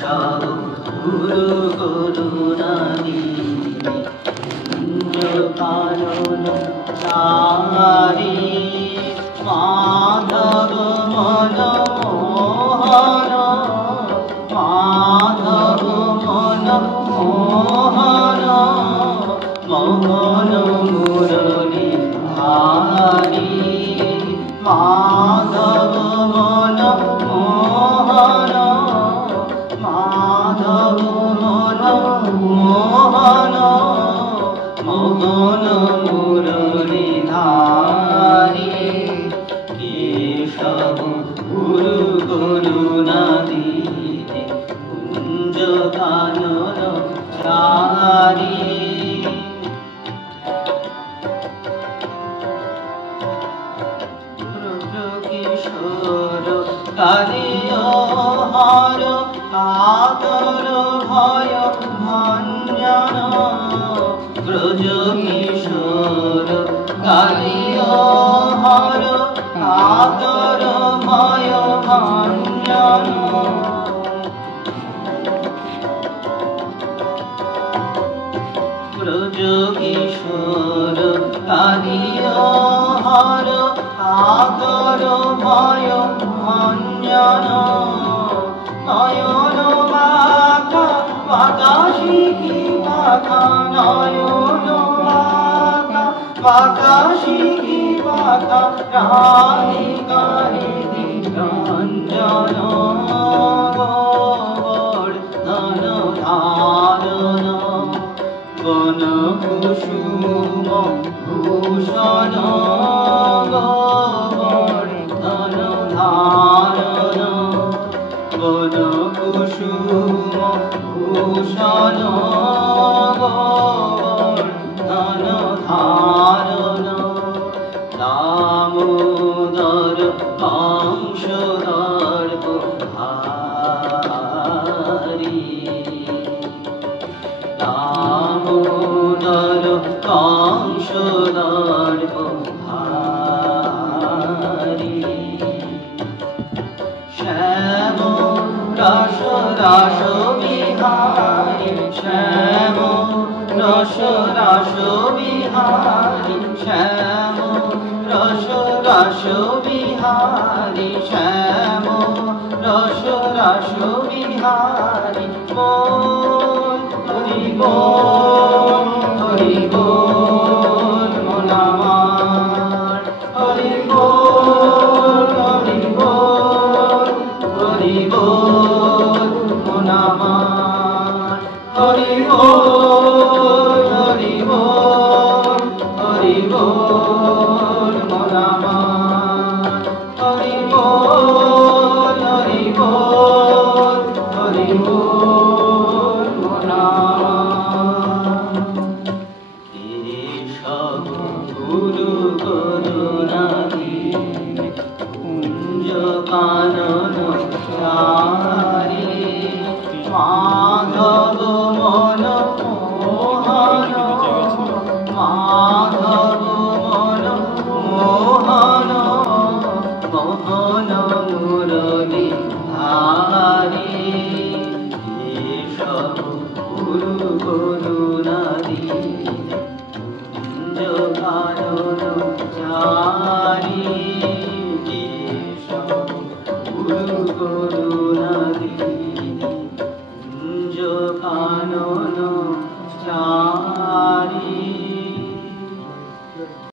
সব গুরু করুণাদি কানন চারি মাধব মনোহর মাধব মনোহর মোহন মুরলী ধারি মাধব মনোহর মাধব মনোহর মোহন মুরলী ধারি কেশব গুরু করুণাদি কুঞ্জ কানন চারি কিশোর কালিয় হর কাতর ভয় ভঞ্জন ব্রজ কিশোর কালিয় হর কাতর ভয় ভঞ্জন ব্রজ কিশোর কালিয় হর কাতর ভয় ভঞ্জন নয়ন বাঁকা বাঁকা শিখি বাঁকা নয়ন বাঁকা বাঁকা শিখি বাঁকা রানী কাহিনী রঞ্জন গোবর্ধন ধারণ বন কুসুম ভূষণ গোবর্ধন ধারণ বন কুসুম ভূষণ গোবর্ধন ধারণ দামোদর বংশধর হারি দামোদর বংশধর হারি শ্যাম রস রস বিহারি শ্যাম রস রস বিহারি শ্যাম রস রস বিহারি শ্যাম রস রস বিহারি বল হরি বল হরি বল মন আমার হরি বল হরি বল হরি বল মন আমার হরি বল হরি বল হরি বল মন আমার হরি বল হরি বল হরি বল মন আমার সব গুরু করুণাদি কুঞ্জ কানন চারি মাধব মনোহর মাধব মনোহর মোহন মুরলী ধারি সব গুরু করুণাদি কুঞ্জ কানন চারি সব গুরু করুণাদি কুঞ্জ কানন